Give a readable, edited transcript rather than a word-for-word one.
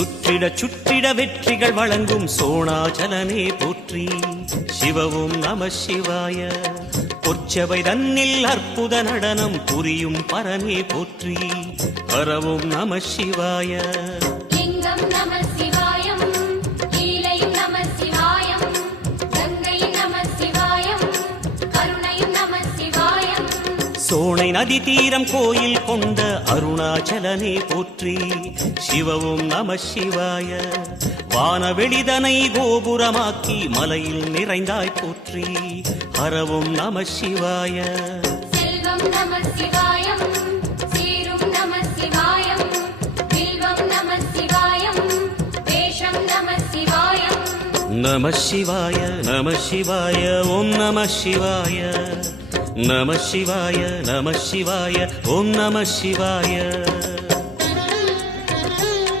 சுற்றிட சுற்றிட வெற்றிகள் வழங்கும் சோணாச்சலனே போற்றி. சிவவும் நம சிவாய. பொற்சபை தன்னில் அற்புத நடனம் புரியும் பரனே போற்றி. பரவும் நம சிவாய. லிங்கம் நம சிவாயம், லீலையும் நம சிவாயம், கங்கையும் நம சிவாயம், கருணையும் நம சிவாயம். சோனை நதி தீரம் கோயில் கொண்ட அருணாச்சலனே போற்றி. சிவவும் நம சிவாய. வானவெளிதனை கோபுரமாக்கி மலையில் நிறைந்தாய் போற்றி. ஹரவும் நம சிவாய. செல்வம் நம சிவாயம், சீரும் நம சிவாயம், வில்வம் நம சிவாயம், வேஷம் நம சிவாயம். நம சிவாய நம சிவாய ஓம் நம சிவாய. நம சிவாய நம சிவாய ஓம் நம சிவாய.